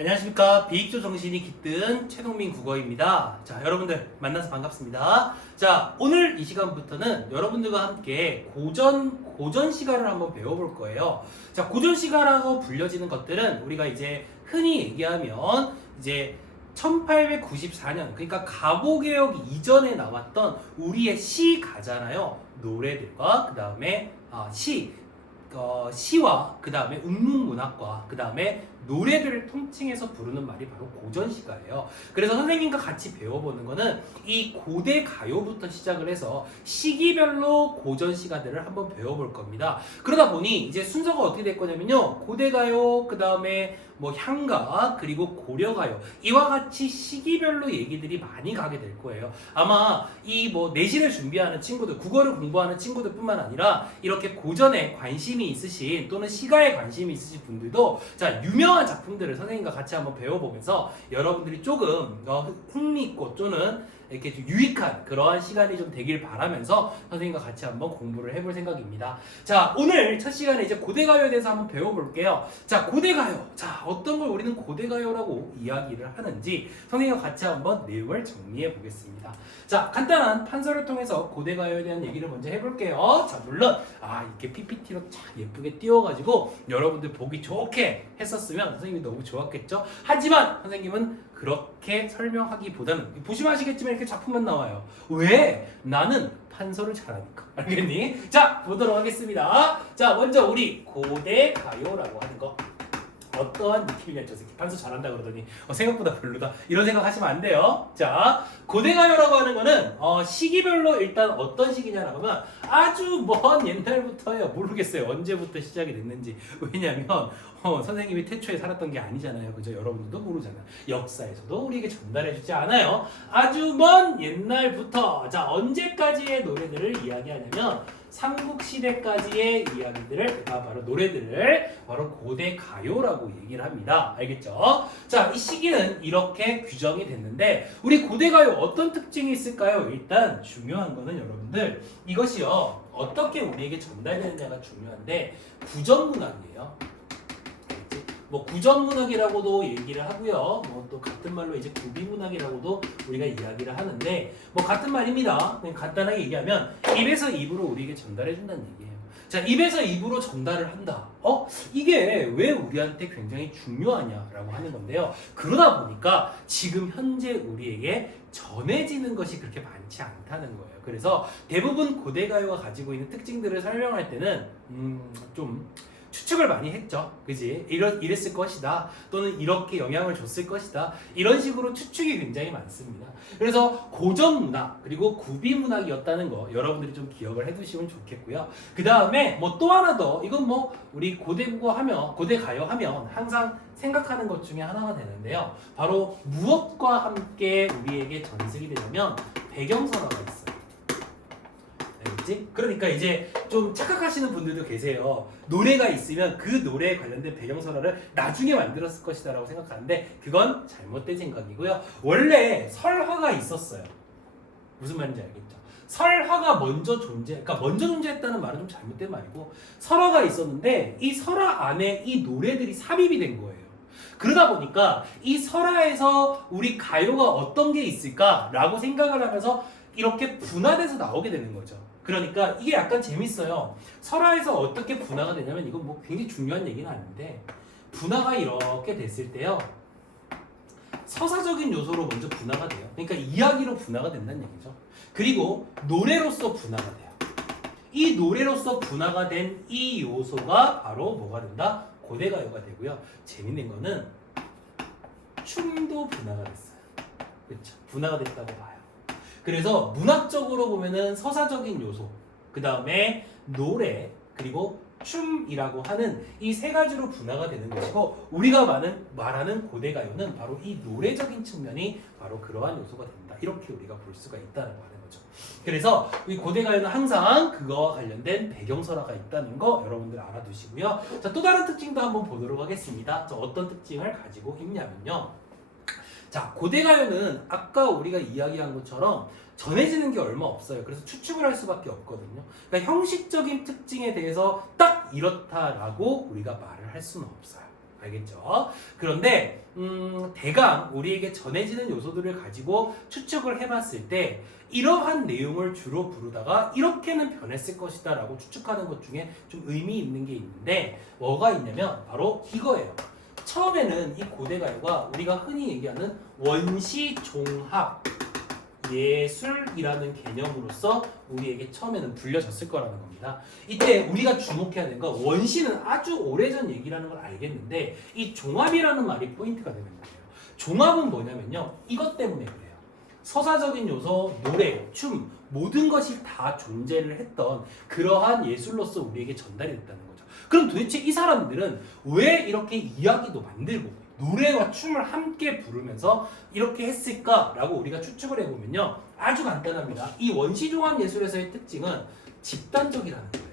안녕하십니까. 비익조 정신이 깃든 최동민 국어입니다. 자, 여러분들 만나서 반갑습니다. 자, 오늘 이 시간부터는 여러분들과 함께 고전 시가를 한번 배워볼 거예요. 자, 고전 시가라고 불려지는 것들은 우리가 이제 흔히 얘기하면 이제 1894년, 그러니까 가보개혁 이전에 나왔던 우리의 시가잖아요. 노래들과 그 다음에 시와 그 다음에 운문문학과 그 다음에 노래들을 통칭해서 부르는 말이 바로 고전시가예요. 그래서 선생님과 같이 배워보는 거는 이 고대 가요부터 시작을 해서 시기별로 고전시가들을 한번 배워볼 겁니다. 그러다 보니 이제 순서가 어떻게 될 거냐면요, 고대가요, 그 다음에 뭐 향가, 그리고 고려가요, 이와 같이 시기별로 얘기들이 많이 가게 될 거예요. 아마 이 뭐 내신을 준비하는 친구들, 국어를 공부하는 친구들 뿐만 아니라 이렇게 고전에 관심이 있으신 또는 시가에 관심이 있으신 분들도 자, 유명한 작품들을 선생님과 같이 한번 배워보면서 여러분들이 조금 흥미있고 또는 이렇게 좀 유익한 그러한 시간이 좀 되길 바라면서 선생님과 같이 한번 공부를 해볼 생각입니다. 자, 오늘 첫 시간에 이제 고대가요에 대해서 한번 배워볼게요. 자, 고대가요. 자, 어떤 걸 우리는 고대가요라고 이야기를 하는지 선생님과 같이 한번 내용을 정리해 보겠습니다. 자, 간단한 판서를 통해서 고대가요에 대한 얘기를 먼저 해볼게요. 자, 물론 이렇게 PPT로 참 예쁘게 띄워가지고 여러분들 보기 좋게 했었으면 선생님이 너무 좋았겠죠? 하지만 선생님은 그렇게 설명하기보다는 보시면 아시겠지만 이렇게 작품만 나와요. 왜? 나는 판서를 잘하니까. 알겠니? 자, 보도록 하겠습니다. 자, 먼저 우리 고대가요라고 하는 거 어떠한 느낌이냐, 저 새끼 판서 잘한다 그러더니 생각보다 별로다, 이런 생각 하시면 안 돼요. 자, 고대가요라고 하는 거는 시기별로 일단 어떤 시기냐라고 하면 아주 먼 옛날부터요. 모르겠어요, 언제부터 시작이 됐는지. 왜냐면 선생님이 태초에 살았던 게 아니잖아요. 그죠? 여러분들도 모르잖아요. 역사에서도 우리에게 전달해주지 않아요. 아주 먼 옛날부터, 자, 언제까지의 노래들을 이야기하냐면 삼국시대까지의 이야기들을, 바로 노래들을 바로 고대가요라고 얘기를 합니다. 알겠죠? 자, 이 시기는 이렇게 규정이 됐는데 우리 고대가요 어떤 특징이 있을까요? 일단 중요한 거는 여러분들 이것이요, 어떻게 우리에게 전달되느냐가 중요한데 구전문학이에요. 뭐 구전문학이라고도 얘기를 하고요. 뭐 또 같은 말로 이제 구비문학이라고도 우리가 이야기를 하는데 뭐 같은 말입니다. 그냥 간단하게 얘기하면 입에서 입으로 우리에게 전달해 준다는 얘기예요. 자, 입에서 입으로 전달을 한다. 이게 왜 우리한테 굉장히 중요하냐라고 하는 건데요. 그러다 보니까 지금 현재 우리에게 전해지는 것이 그렇게 많지 않다는 거예요. 그래서 대부분 고대가요가 가지고 있는 특징들을 설명할 때는 좀 추측을 많이 했죠. 그지? 이랬을 것이다. 또는 이렇게 영향을 줬을 것이다. 이런 식으로 추측이 굉장히 많습니다. 그래서 고전문학 그리고 구비문학이었다는 거 여러분들이 좀 기억을 해두시면 좋겠고요. 그 다음에 뭐 또 하나 더, 이건 뭐 우리 고대국어 하면, 고대가요 하면 항상 생각하는 것 중에 하나가 되는데요. 바로 무엇과 함께 우리에게 전승이 되냐면 배경설화가 있어요. 알겠지? 그러니까 이제 좀 착각하시는 분들도 계세요. 노래가 있으면 그 노래에 관련된 배경설화를 나중에 만들었을 것이다 라고 생각하는데 그건 잘못된 생각이고요. 원래 설화가 있었어요. 무슨 말인지 알겠죠? 설화가 먼저 그러니까 먼저 존재했다는 말은 좀 잘못된 말이고, 설화가 있었는데 이 설화 안에 이 노래들이 삽입이 된 거예요. 그러다 보니까 이 설화에서 우리 가요가 어떤 게 있을까라고 생각을 하면서 이렇게 분화돼서 나오게 되는 거죠. 그러니까 이게 약간 재밌어요. 설화에서 어떻게 분화가 되냐면, 이건 뭐 굉장히 중요한 얘기는 아닌데, 분화가 이렇게 됐을 때요, 서사적인 요소로 먼저 분화가 돼요. 그러니까 이야기로 분화가 된다는 얘기죠. 그리고 노래로서 분화가 돼요. 이 노래로서 분화가 된 이 요소가 바로 뭐가 된다? 고대가요가 되고요. 재밌는 거는 춤도 분화가 됐어요. 그렇죠? 분화가 됐다고 봐요. 그래서 문학적으로 보면은 서사적인 요소, 그 다음에 노래, 그리고 춤이라고 하는 이 세 가지로 분화가 되는 것이고, 우리가 말하는 고대가요는 바로 이 노래적인 측면이 바로 그러한 요소가 된다. 이렇게 우리가 볼 수가 있다는 하는 거죠. 그래서 이 고대가요는 항상 그거와 관련된 배경설화가 있다는 거 여러분들 알아두시고요. 자, 또 다른 특징도 한번 보도록 하겠습니다. 자, 어떤 특징을 가지고 있냐면요. 자, 고대가요는 아까 우리가 이야기한 것처럼 전해지는 게 얼마 없어요. 그래서 추측을 할 수밖에 없거든요. 그러니까 형식적인 특징에 대해서 딱 이렇다라고 우리가 말을 할 수는 없어요. 알겠죠? 그런데 대강 우리에게 전해지는 요소들을 가지고 추측을 해봤을 때 이러한 내용을 주로 부르다가 이렇게는 변했을 것이다 라고 추측하는 것 중에 좀 의미 있는 게 있는데 뭐가 있냐면 바로 이거예요. 처음에는 이 고대가요가 우리가 흔히 얘기하는 원시종합 예술이라는 개념으로서 우리에게 처음에는 불려졌을 거라는 겁니다. 이때 우리가 주목해야 되는 건 원시는 아주 오래전 얘기라는 걸 알겠는데 이 종합이라는 말이 포인트가 되는 거예요. 종합은 뭐냐면요. 이것 때문에 그래요. 서사적인 요소, 노래, 춤 모든 것이 다 존재를 했던 그러한 예술로서 우리에게 전달이 됐다는 거죠. 그럼 도대체 이 사람들은 왜 이렇게 이야기도 만들고 노래와 춤을 함께 부르면서 이렇게 했을까라고 우리가 추측을 해보면요. 아주 간단합니다. 이 원시종합 예술에서의 특징은 집단적이라는 거예요.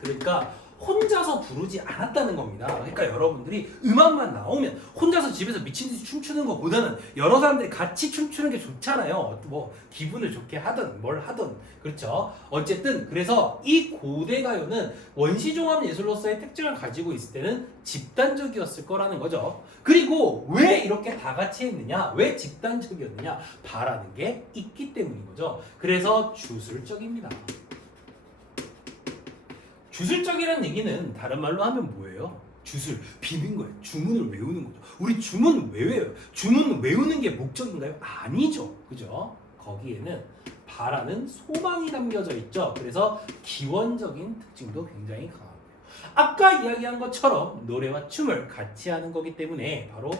그러니까 혼자서 부르지 않았다는 겁니다. 그러니까 여러분들이 음악만 나오면 혼자서 집에서 미친듯이 춤추는 것보다는 여러 사람들이 같이 춤추는 게 좋잖아요. 뭐 기분을 좋게 하든 뭘 하든 그렇죠. 어쨌든 그래서 이 고대 가요는 원시종합 예술로서의 특징을 가지고 있을 때는 집단적이었을 거라는 거죠. 그리고 왜 이렇게 다 같이 했느냐? 왜 집단적이었느냐? 바라는 게 있기 때문인 거죠. 그래서 주술적입니다. 주술적이라는 얘기는 다른 말로 하면 뭐예요? 주술, 비는 거예요. 주문을 외우는 거죠. 우리 주문 왜 외워요? 주문 외우는 게 목적인가요? 아니죠. 그죠? 거기에는 바라는 소망이 담겨져 있죠. 그래서 기원적인 특징도 굉장히 강합니다. 아까 이야기한 것처럼 노래와 춤을 같이 하는 거기 때문에 바로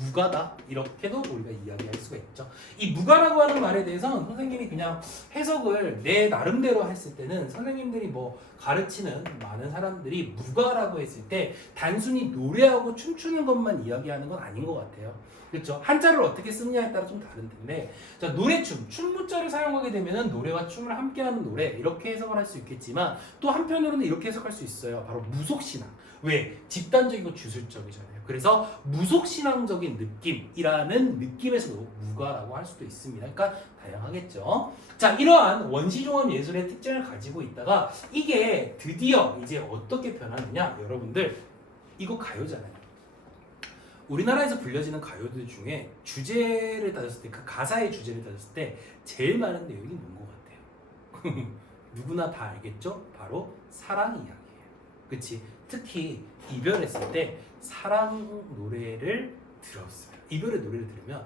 무가다 이렇게도 우리가 이야기할 수가 있죠. 이 무가라고 하는 말에 대해서는 선생님이 그냥 해석을 내 나름대로 했을 때는 선생님들이 뭐 가르치는 많은 사람들이 무가라고 했을 때 단순히 노래하고 춤추는 것만 이야기하는 건 아닌 것 같아요. 그렇죠? 한자를 어떻게 쓰느냐에 따라 좀 다른 텐데, 자, 노래, 춤 무자를 사용하게 되면은 노래와 춤을 함께하는 노래 이렇게 해석을 할 수 있겠지만 또 한편으로는 이렇게 해석할 수 있어요. 바로 무속신앙. 왜? 집단적이고 주술적이잖아요. 그래서 무속신앙적인 느낌이라는 느낌에서도 무가라고 할 수도 있습니다. 그러니까 다양하겠죠. 자, 이러한 원시종합 예술의 특징을 가지고 있다가 이게 드디어 이제 어떻게 변하느냐? 여러분들 이거 가요잖아요. 우리나라에서 불려지는 가요들 중에 주제를 따졌을 때, 그 가사의 주제를 따졌을 때 제일 많은 내용이 뭔 것 같아요? 누구나 다 알겠죠? 바로 사랑 이야기예요. 그치? 특히 이별했을 때 사랑 노래를 들었어요. 이별의 노래를 들으면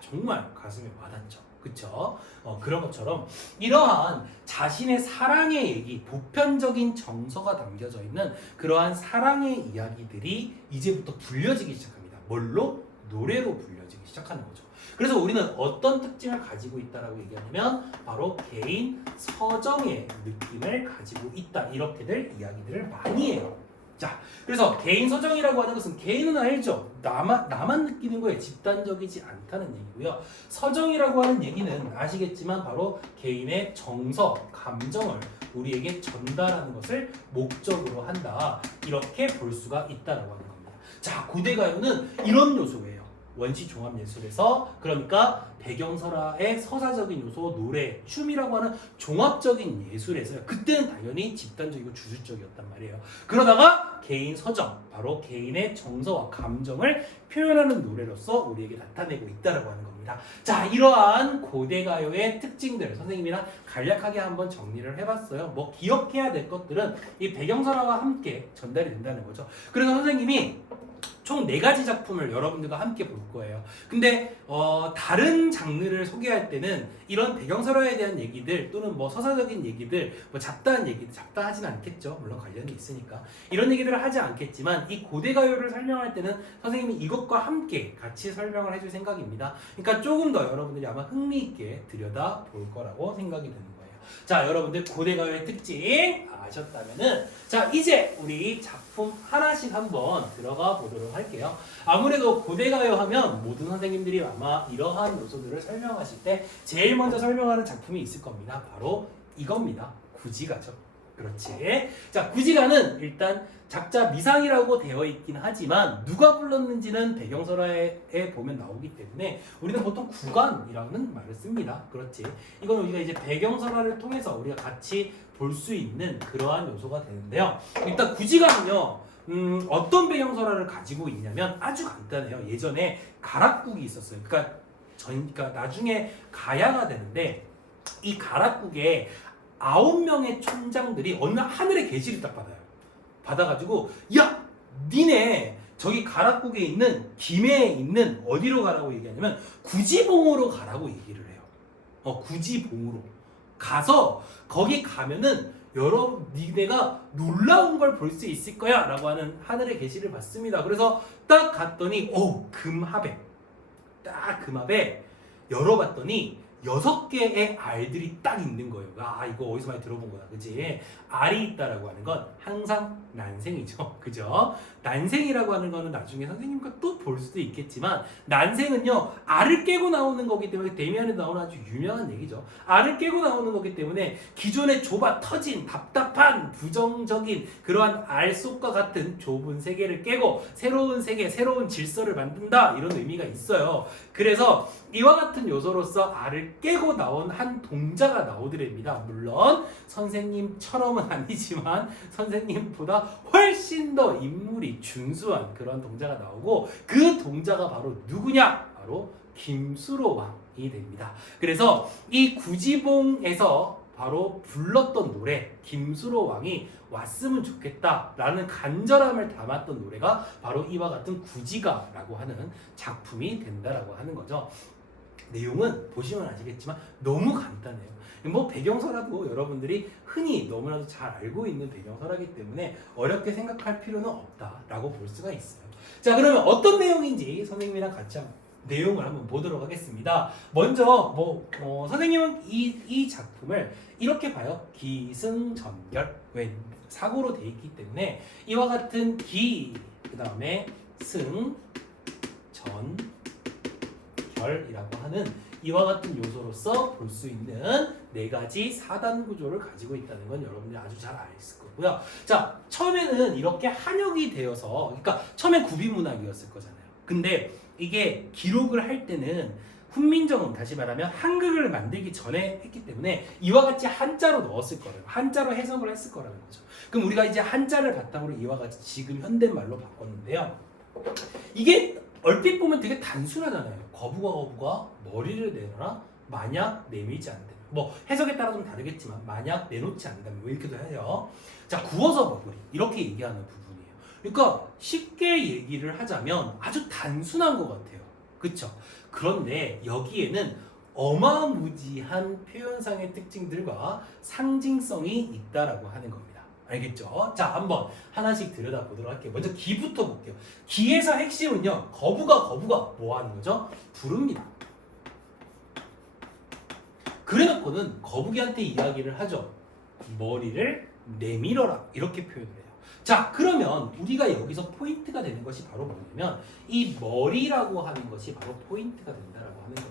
정말 가슴에 와닿죠. 그쵸? 그런 것처럼 이러한 자신의 사랑의 얘기, 보편적인 정서가 담겨져 있는 그러한 사랑의 이야기들이 이제부터 불려지기 시작합니다. 뭘로? 노래로 불려지기 시작하는 거죠. 그래서 우리는 어떤 특징을 가지고 있다라고 얘기하냐면 바로 개인 서정의 느낌을 가지고 있다. 이렇게들 이야기들을 많이 해요. 자, 그래서 개인 서정이라고 하는 것은 개인은 알죠. 나만 느끼는 거에 집단적이지 않다는 얘기고요. 서정이라고 하는 얘기는 아시겠지만 바로 개인의 정서, 감정을 우리에게 전달하는 것을 목적으로 한다. 이렇게 볼 수가 있다라고 하는 겁니다. 자, 고대가요는 이런 요소예요. 원시종합예술에서 그러니까 배경설화의 서사적인 요소, 노래, 춤이라고 하는 종합적인 예술에서요. 그때는 당연히 집단적이고 주술적이었단 말이에요. 그러다가 개인 서정, 바로 개인의 정서와 감정을 표현하는 노래로서 우리에게 나타내고 있다고 하는 겁니다. 자, 이러한 고대가요의 특징들 선생님이랑 간략하게 한번 정리를 해봤어요. 뭐 기억해야 될 것들은 이 배경설화와 함께 전달이 된다는 거죠. 그래서 선생님이 총 4가지 작품을 여러분들과 함께 볼 거예요. 근데 다른 장르를 소개할 때는 이런 배경설화에 대한 얘기들 또는 뭐 서사적인 얘기들, 뭐 잡다한 얘기들, 잡다하진 않겠죠. 물론 관련이 있으니까. 이런 얘기들을 하지 않겠지만 이 고대가요를 설명할 때는 선생님이 이것과 함께 같이 설명을 해줄 생각입니다. 그러니까 조금 더 여러분들이 아마 흥미있게 들여다 볼 거라고 생각이 드는 거예요. 자, 여러분들 고대가요의 특징 아셨다면은 자, 이제 우리 작품 하나씩 한번 들어가 보도록 할게요. 아무래도 고대가요 하면 모든 선생님들이 아마 이러한 요소들을 설명하실 때 제일 먼저 설명하는 작품이 있을 겁니다. 바로 이겁니다. 구지가죠. 그렇지. 자, 구지가는 일단 작자 미상이라고 되어 있긴 하지만 누가 불렀는지는 배경설화에 보면 나오기 때문에 우리는 보통 구간이라는 말을 씁니다. 그렇지. 이건 우리가 이제 배경설화를 통해서 우리가 같이 볼 수 있는 그러한 요소가 되는데요. 일단 구지가는요, 어떤 배경설화를 가지고 있냐면 아주 간단해요. 예전에 가락국이 있었어요. 그러니까 나중에 가야가 되는데 이 가락국에 9명의 촌장들이 어느 날 하늘의 계시를 딱 받아요. 받아가지고 야 니네 저기 가락국에 있는 김해에 있는 어디로 가라고 얘기하냐면 구지봉으로 가라고 얘기를 해요. 구지봉으로 가서 거기 가면은 니네가 놀라운 걸 볼 수 있을 거야 라고 하는 하늘의 계시를 받습니다. 그래서 딱 갔더니 금합에 딱 금합에 열어봤더니 6개의 알들이 딱 있는 거예요. 이거 어디서 많이 들어본 거다. 그치? 알이 있다라고 하는 건 항상 난생이죠. 그죠? 난생이라고 하는 거는 나중에 선생님과 또 볼 수도 있겠지만 난생은요. 알을 깨고 나오는 거기 때문에 데미안에 나오는 아주 유명한 얘기죠. 알을 깨고 나오는 거기 때문에 기존에 좁아 터진 답답한 부정적인 그러한 알 속과 같은 좁은 세계를 깨고 새로운 세계, 새로운 질서를 만든다. 이런 의미가 있어요. 그래서 이와 같은 요소로서 알을 깨고 나온 한 동자가 나오더랍니다. 물론 선생님처럼은 아니지만 선생님보다 훨씬 더 인물이 준수한 그런 동자가 나오고 그 동자가 바로 누구냐? 바로 김수로 왕이 됩니다. 그래서 이 구지봉에서 바로 불렀던 노래 김수로 왕이 왔으면 좋겠다라는 간절함을 담았던 노래가 바로 이와 같은 구지가라고 하는 작품이 된다라고 하는 거죠. 내용은 보시면 아시겠지만 너무 간단해요. 뭐 배경설화도 여러분들이 흔히 너무나도 잘 알고 있는 배경설화이기 때문에 어렵게 생각할 필요는 없다라고 볼 수가 있어요. 자, 그러면 어떤 내용인지 선생님이랑 같이 내용을 한번 보도록 하겠습니다. 먼저 선생님은 이 작품을 이렇게 봐요. 기승전결. 왜? 사고로 돼 있기 때문에 이와 같은 그 다음에 승, 전, 결이라고 하는 이와 같은 요소로서 볼 수 있는 4가지 4단 구조를 가지고 있다는 건 여러분들이 아주 잘 아실 거고요. 자, 처음에는 이렇게 한역이 되어서, 그러니까 처음엔 구비문학이었을 거잖아요. 근데 이게 기록을 할 때는 훈민정음, 다시 말하면 한글을 만들기 전에 했기 때문에 이와 같이 한자로 넣었을 거예요. 한자로 해석을 했을 거라는 거죠. 그럼 우리가 이제 한자를 바탕으로 이와 같이 지금 현대말로 바꿨는데요. 이게 얼핏 보면 되게 단순하잖아요. 거부가 머리를 내놔라 만약 내밀지 않는다면, 뭐 해석에 따라 좀 다르겠지만 만약 내놓지 않는다면 뭐 이렇게도 해요. 자, 구워서 먹으리 이렇게 얘기하는 부분이에요. 그러니까 쉽게 얘기를 하자면 아주 단순한 것 같아요. 그쵸? 그런데 여기에는 어마무지한 표현상의 특징들과 상징성이 있다라고 하는 겁니다. 알겠죠? 자, 한번 하나씩 들여다보도록 할게요. 먼저 기부터 볼게요. 기에서 핵심은요. 거부가 뭐 하는 거죠? 부릅니다. 그래놓고는 거북이한테 이야기를 하죠. 머리를 내밀어라 이렇게 표현을 해요. 자, 그러면 우리가 여기서 포인트가 되는 것이 바로 뭐냐면 이 머리라고 하는 것이 바로 포인트가 된다라고 하는 거예요.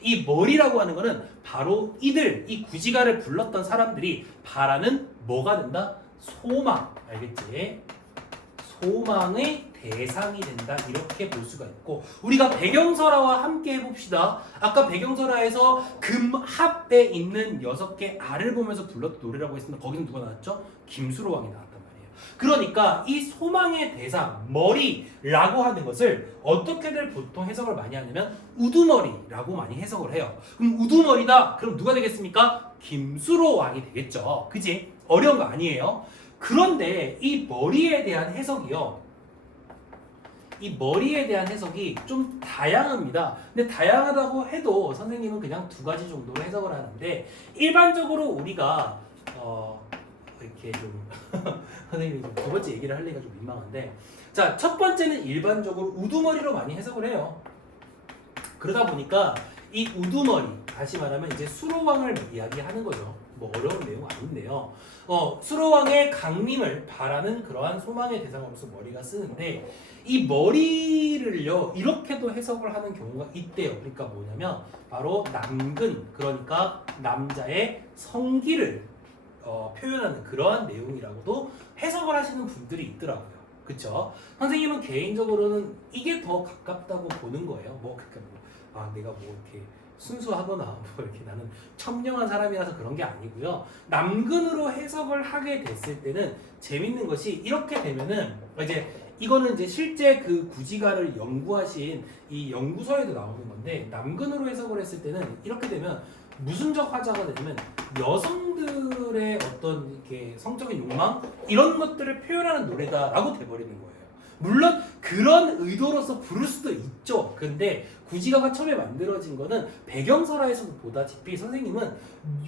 이 머리라고 하는 거는 바로 이 구지가를 불렀던 사람들이 바라는 뭐가 된다? 소망. 알겠지? 소망의 대상이 된다. 이렇게 볼 수가 있고, 우리가 배경설화와 함께 해봅시다. 아까 배경설화에서 금합에 있는 6개 알을 보면서 불렀던 노래라고 했습니다. 거기는 누가 나왔죠? 김수로 왕이 나왔단 말이에요. 그러니까 이 소망의 대상, 머리라고 하는 것을 어떻게들 보통 해석을 많이 하냐면 우두머리라고 많이 해석을 해요. 그럼 우두머리다. 그럼 누가 되겠습니까? 김수로 왕이 되겠죠. 그지? 어려운 거 아니에요. 그런데 이 머리에 대한 해석이요. 이 머리에 대한 해석이 좀 다양합니다. 근데 다양하다고 해도 선생님은 그냥 2가지 정도로 해석을 하는데, 일반적으로 우리가 이렇게 좀 선생님이 좀 2번째 얘기를 하려니까 좀 민망한데, 자, 첫 번째는 일반적으로 우두머리로 많이 해석을 해요. 그러다 보니까 이 우두머리, 다시 말하면 이제 수로왕을 이야기하는 거죠. 뭐 어려운 내용 아닌데요. 수로왕의 강림을 바라는 그러한 소망의 대상으로서 머리가 쓰는데, 이 머리를요 이렇게도 해석을 하는 경우가 있대요. 그러니까 뭐냐면 바로 남근, 그러니까 남자의 성기를 표현하는 그러한 내용이라고도 해석을 하시는 분들이 있더라고요. 그쵸? 선생님은 개인적으로는 이게 더 가깝다고 보는 거예요. 내가 뭐 이렇게 순수하거나 뭐 이렇게 나는 청렴한 사람이라서 그런 게 아니고요. 남근으로 해석을 하게 됐을 때는 재밌는 것이 이렇게 되면은 이제 이거는 이제 실제 그 구지가를 연구하신 이 연구서에도 나오는 건데 남근으로 해석을 했을 때는 이렇게 되면 무슨적 화자가 되냐면 여성들의 어떤 이렇게 성적인 욕망 이런 것들을 표현하는 노래다라고 돼버리는 거예요. 물론 그런 의도로서 부를 수도 있죠. 근데 구지가가 처음에 만들어진 거는 배경설화에서도 보다시피 선생님은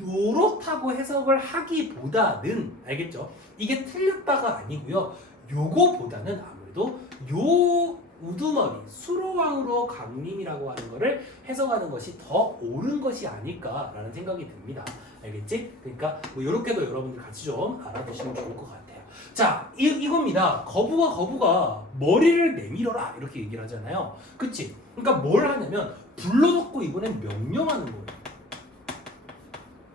요렇다고 해석을 하기보다는 알겠죠? 이게 틀렸다가 아니고요. 요거보다는 아무래도 요 우두머리 수로왕으로 강림이라고 하는 거를 해석하는 것이 더 옳은 것이 아닐까라는 생각이 듭니다. 알겠지? 그러니까 뭐 이렇게도 여러분들 같이 좀 알아두시면 좋을 것 같아요. 자, 이겁니다. 거부가 머리를 내밀어라 이렇게 얘기를 하잖아요. 그치? 그러니까 뭘 하냐면 불러놓고 이번엔 명령하는 거예요.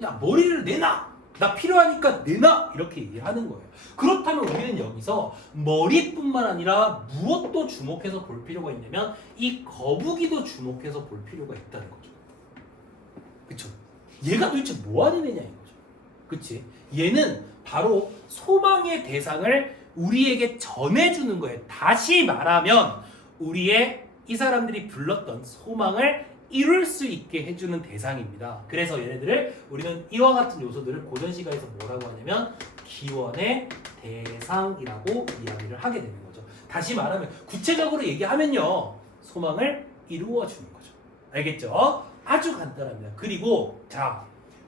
야, 머리를 내놔! 나 필요하니까 내놔! 이렇게 얘기를 하는 거예요. 그렇다면 우리는 여기서 머리뿐만 아니라 무엇도 주목해서 볼 필요가 있냐면 이 거북이도 주목해서 볼 필요가 있다는 거죠. 그쵸? 얘가 도대체 뭐 하는 애냐 이거죠. 그치? 얘는 바로 소망의 대상을 우리에게 전해주는 거예요. 다시 말하면 우리의 이 사람들이 불렀던 소망을 이룰 수 있게 해주는 대상입니다. 그래서 얘네들을 우리는 이와 같은 요소들을 고전시가에서 뭐라고 하냐면 기원의 대상이라고 이야기를 하게 되는 거죠. 다시 말하면 구체적으로 얘기하면요. 소망을 이루어 주는 거죠. 알겠죠? 아주 간단합니다. 그리고 자,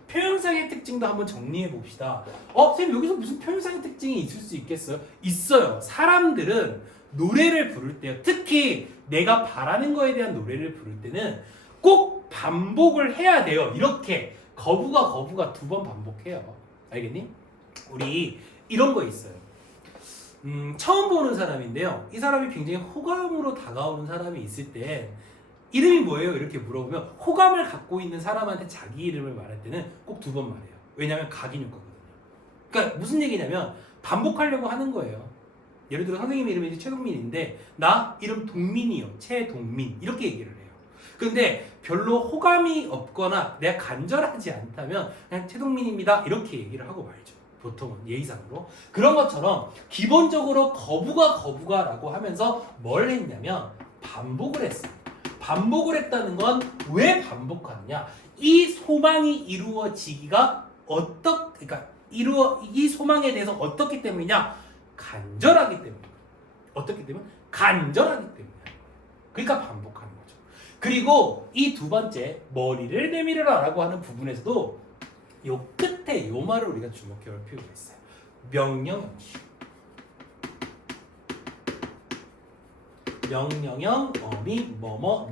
표현상의 특징도 한번 정리해 봅시다. 선생님 여기서 무슨 표현상의 특징이 있을 수 있겠어요? 있어요. 사람들은 노래를 부를 때요. 특히 내가 바라는 거에 대한 노래를 부를 때는 꼭 반복을 해야 돼요. 이렇게 거부가 두 번 반복해요. 알겠니? 우리 이런 거 있어요. 처음 보는 사람인데요. 이 사람이 굉장히 호감으로 다가오는 사람이 있을 때 이름이 뭐예요? 이렇게 물어보면 호감을 갖고 있는 사람한테 자기 이름을 말할 때는 꼭 두 번 말해요. 왜냐하면 각인 효과거든요. 그러니까 무슨 얘기냐면 반복하려고 하는 거예요. 예를 들어 선생님 이름이 최동민인데 나 이름 동민이요. 최동민 이렇게 얘기를 해요. 근데 별로 호감이 없거나 내가 간절하지 않다면 그냥 최동민입니다 이렇게 얘기를 하고 말죠. 보통은 예의상으로. 그런 것처럼 기본적으로 거부가라고 하면서 뭘 했냐면 반복을 했어요. 반복을 했다는 건 왜 반복하느냐? 이 소망이 이루어지기가 그러니까 이 소망에 대해서 어떻기 때문이냐? 간절하기 때문에. 어떻기 때문에? 간절하기 때문에. 그러니까 반복하는 거죠. 그리고 이 두 번째 머리를 내밀어라라고 하는 부분에서도 요 끝에 요 말을 우리가 주목해 볼 필요가 있어요. 명령형식. 명령형 어미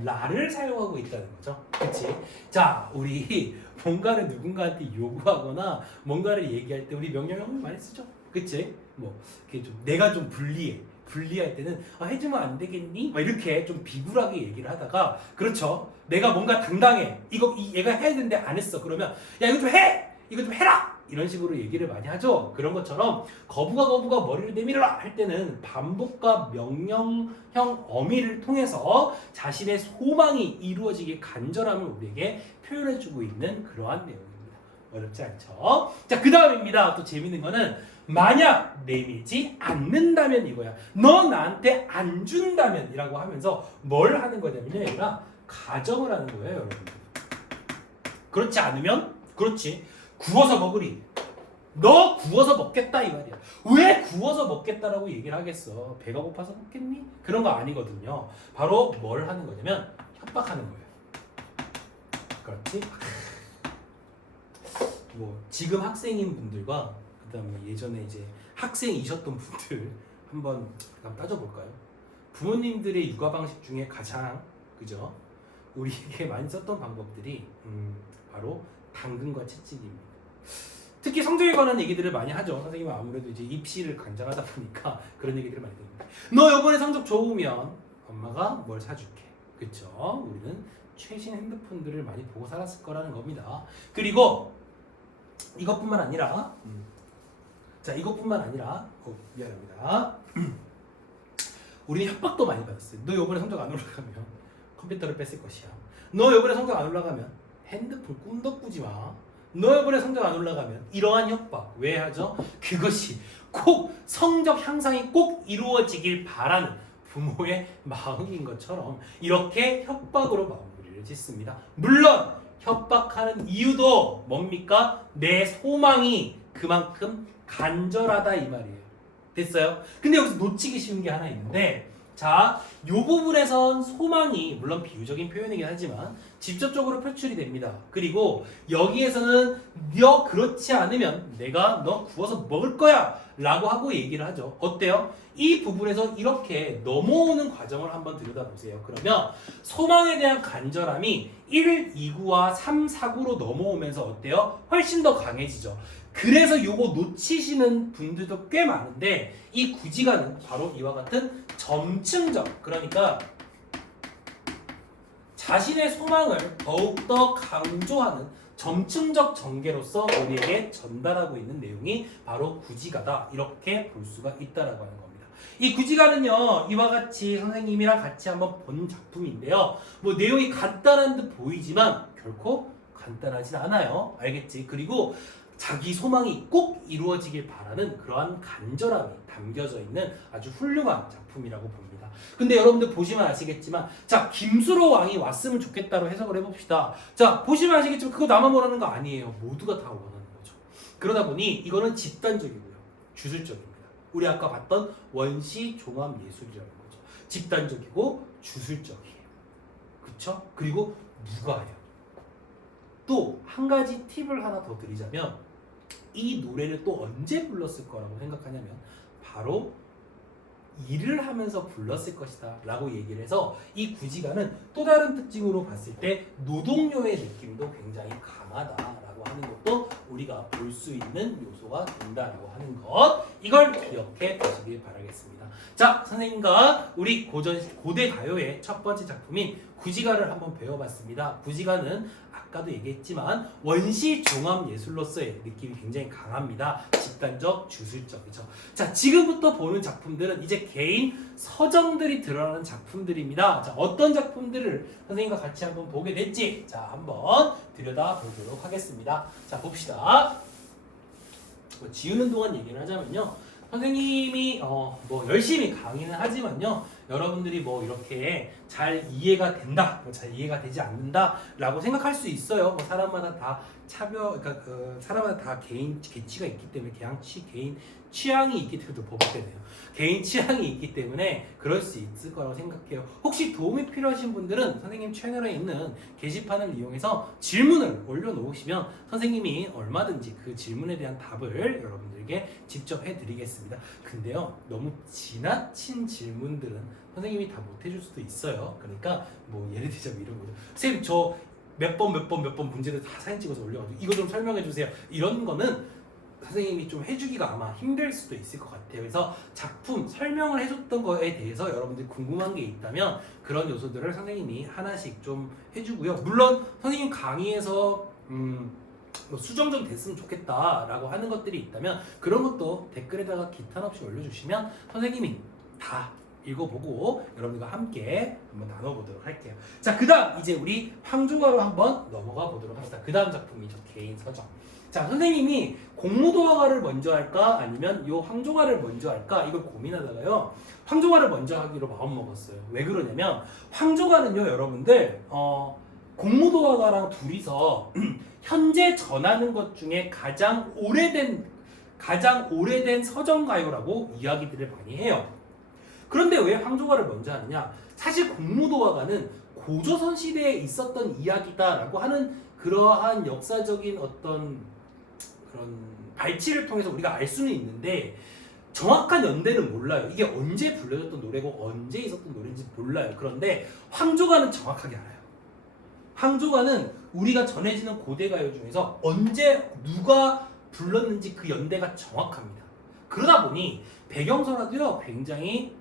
라를 사용하고 있다는 거죠. 그치? 자, 우리 뭔가를 누군가한테 요구하거나 뭔가를 얘기할 때 우리 명령형을 많이 쓰죠. 그치? 뭐 이렇게 좀 내가 좀 불리할 때는 해주면 안 되겠니? 막 이렇게 좀 비굴하게 얘기를 하다가 그렇죠. 내가 뭔가 당당해. 얘가 해야 되는데 안 했어. 그러면 야 이거 좀 해! 이거 좀 해라! 이런 식으로 얘기를 많이 하죠. 그런 것처럼 거부가 머리를 내밀어라 할 때는 반복과 명령형 어미를 통해서 자신의 소망이 이루어지게 간절함을 우리에게 표현해주고 있는 그러한 내용입니다. 어렵지 않죠? 자, 그 다음입니다. 또 재밌는 거는 만약 내밀지 않는다면 이거야. 너 나한테 안 준다면 이라고 하면서 뭘 하는 거냐면요. 얘가 가정을 하는 거예요. 여러분들. 그렇지 않으면 그렇지. 구워서 먹으리. 너 구워서 먹겠다 이 말이야. 왜 구워서 먹겠다라고 얘기를 하겠어? 배가 고파서 먹겠니? 그런 거 아니거든요. 바로 뭘 하는 거냐면 협박하는 거예요. 그렇지? 뭐 지금 학생인 분들과 그다음에 예전에 이제 학생이셨던 분들 한번 따져볼까요? 부모님들의 육아 방식 중에 가장 그죠? 우리에게 많이 썼던 방법들이 바로 당근과 채찍입니다. 특히 성적에 관한 얘기들을 많이 하죠. 선생님은 아무래도 이제 입시를 강장하다 보니까 그런 얘기들을 많이 듣는데 너 이번에 성적 좋으면 엄마가 뭘 사줄게. 그쵸? 우리는 최신 핸드폰들을 많이 보고 살았을 거라는 겁니다. 그리고 이것뿐만 아니라 미안합니다. 우리는 협박도 많이 받았어요. 너 이번에 성적 안 올라가면 컴퓨터를 뺏을 것이야. 너 이번에 성적 안 올라가면 핸드폰 꿈도 꾸지 마. 너 이번에 성적 안 올라가면 이러한 협박 왜 하죠? 그것이 꼭 성적 향상이 꼭 이루어지길 바라는 부모의 마음인 것처럼 이렇게 협박으로 마무리를 짓습니다. 물론 협박하는 이유도 뭡니까? 내 소망이 그만큼 간절하다 이 말이에요. 됐어요? 근데 여기서 놓치기 쉬운 게 하나 있는데, 자, 요 부분에선 소망이 물론 비유적인 표현이긴 하지만 직접적으로 표출이 됩니다. 그리고 여기에서는 너 그렇지 않으면 내가 너 구워서 먹을 거야 라고 하고 얘기를 하죠. 어때요? 이 부분에서 이렇게 넘어오는 과정을 한번 들여다보세요. 그러면 소망에 대한 간절함이 1, 2구와 3, 4구로 넘어오면서 어때요? 훨씬 더 강해지죠. 그래서 요거 놓치시는 분들도 꽤 많은데, 이 구지가는 바로 이와 같은 점층적, 그러니까 자신의 소망을 더욱더 강조하는 점층적 전개로서 우리에게 전달하고 있는 내용이 바로 구지가다, 이렇게 볼 수가 있다라고 하는 겁니다. 이 구지가는요, 이와 같이 선생님이랑 같이 한번 본 작품인데요, 뭐 내용이 간단한 듯 보이지만 결코 간단하진 않아요. 알겠지? 그리고 자기 소망이 꼭 이루어지길 바라는 그러한 간절함이 담겨져 있는 아주 훌륭한 작품이라고 봅니다. 근데 여러분들 보시면 아시겠지만, 자, 김수로 왕이 왔으면 좋겠다로 해석을 해봅시다. 자, 보시면 아시겠지만 그거 나만 원하는 거 아니에요. 모두가 다 원하는 거죠. 그러다 보니 이거는 집단적이고요, 주술적입니다. 우리 아까 봤던 원시 종합 예술이라는 거죠. 집단적이고 주술적이에요. 그쵸? 그리고 무가예요. 또 한 가지 팁을 하나 더 드리자면, 이 노래를 또 언제 불렀을 거라고 생각하냐면 바로 일을 하면서 불렀을 것이다 라고 얘기를 해서, 이 구지가는 또 다른 특징으로 봤을 때 노동요의 느낌도 굉장히 강하다라고 하는 것도 우리가 볼 수 있는 요소가 된다라고 하는 것, 이걸 기억해 보시길 바라겠습니다. 자, 선생님과 우리 고대 가요의 첫 번째 작품인 구지가를 한번 배워봤습니다. 구지가는 아까도 얘기했지만 원시 종합 예술로서의 느낌이 굉장히 강합니다. 집단적, 주술적이죠. 자, 지금부터 보는 작품들은 이제 개인 서정들이 드러나는 작품들입니다. 자, 어떤 작품들을 선생님과 같이 한번 보게 될지, 자, 한번 들여다보도록 하겠습니다. 자, 봅시다. 뭐 지우는 동안 얘기를 하자면요, 선생님이 뭐 열심히 강의는 하지만요, 여러분들이 뭐 이렇게 잘 이해가 된다, 잘 이해가 되지 않는다라고 생각할 수 있어요. 뭐 사람마다 다 그러니까 사람마다 다 개인 계치가 있기 때문에, 개인 취향이 있기 때문에, 버벅대네요. 개인 취향이 있기 때문에 그럴 수 있을 거라고 생각해요. 혹시 도움이 필요하신 분들은 선생님 채널에 있는 게시판을 이용해서 질문을 올려놓으시면 선생님이 얼마든지 그 질문에 대한 답을 여러분들에게 직접 해드리겠습니다. 근데요, 너무 지나친 질문들은 선생님이 다 못해줄 수도 있어요. 그러니까 뭐 예를 들자면 이런 거죠. 선생님, 저 몇 번 문제를 다 사진 찍어서 올려가지고 이거 좀 설명해 주세요. 이런 거는 선생님이 좀 해주기가 아마 힘들 수도 있을 것 같아요. 그래서 작품 설명을 해줬던 거에 대해서 여러분들이 궁금한 게 있다면 그런 요소들을 선생님이 하나씩 좀 해주고요. 물론 선생님 강의에서 뭐 수정 좀 됐으면 좋겠다라고 하는 것들이 있다면 그런 것도 댓글에다가 기탄 없이 올려주시면 선생님이 다 읽어보고 여러분들과 함께 한번 나눠보도록 할게요. 자, 그 다음 이제 우리 황조가로 한번 넘어가 보도록 합시다. 그 다음 작품이죠, 개인 서정. 자, 선생님이 공무도화가를 먼저 할까 아니면 요 황조가를 먼저 할까, 이걸 고민하다가요, 황조가를 먼저 하기로 마음먹었어요. 왜 그러냐면 황조가는요, 여러분들 공무도화가랑 둘이서 현재 전하는 것 중에 가장 오래된 서정가요라고 이야기들을 많이 해요. 그런데 왜 황조가를 먼저 하느냐? 사실 공무도화가는 고조선 시대에 있었던 이야기다라고 하는 그러한 역사적인 어떤 그런 발치를 통해서 우리가 알 수는 있는데 정확한 연대는 몰라요. 이게 언제 불려졌던 노래고 언제 있었던 노래인지 몰라요. 그런데 황조가는 정확하게 알아요. 황조가는 우리가 전해지는 고대가요 중에서 언제 누가 불렀는지 그 연대가 정확합니다. 그러다 보니 배경설화도요 굉장히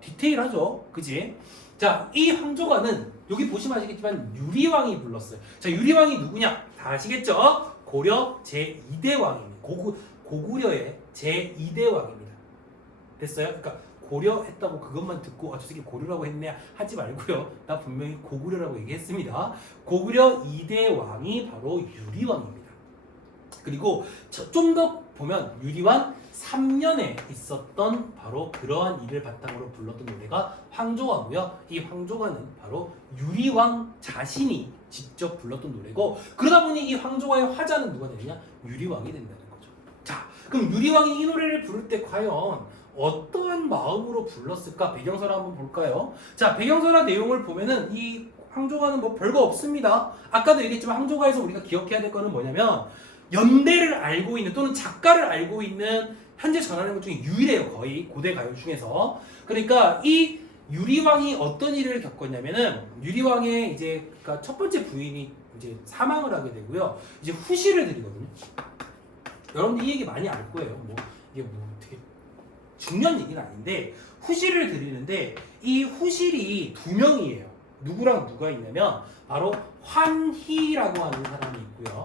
디테일하죠, 그지? 자, 이 황조가는 여기 보시면 아시겠지만 유리왕이 불렀어요. 자, 유리왕이 누구냐? 다 아시겠죠? 고려 제2대 왕입니다. 고구려의 제2대 왕입니다. 됐어요? 그러니까 고려했다고 그것만 듣고 저 새끼 고려라고 했네 하지 말고요. 나 분명히 고구려라고 얘기했습니다. 고구려 2대 왕이 바로 유리왕입니다. 그리고 좀 더 보면 유리왕 3년에 있었던 바로 그러한 일을 바탕으로 불렀던 노래가 황조가고요. 이 황조가는 바로 유리왕 자신이 직접 불렀던 노래고, 그러다 보니 이 황조가의 화자는 누가 되느냐? 유리왕이 된다는 거죠. 자, 그럼 유리왕이 이 노래를 부를 때 과연 어떠한 마음으로 불렀을까? 배경설화 한번 볼까요? 자, 배경설화 내용을 보면은 이 황조가는 뭐 별거 없습니다. 아까도 얘기했지만 황조가에서 우리가 기억해야 될 거는 뭐냐면 연대를 알고 있는 또는 작가를 알고 있는 현재 전하는 것 중에 유일해요. 거의 고대 가요 중에서. 그러니까 이 유리왕이 어떤 일을 겪었냐면은 유리왕의 이제 그러니까 첫 번째 부인이 이제 사망을 하게 되고요. 이제 후시를 드리거든요. 여러분들 이 얘기 많이 알 거예요. 뭐 이게 뭐 되게 중요한 얘기는 아닌데 후시를 드리는데 이 후실이 두 명이에요. 누구랑 누가 있냐면 바로 환희라고 하는 사람이 있고요.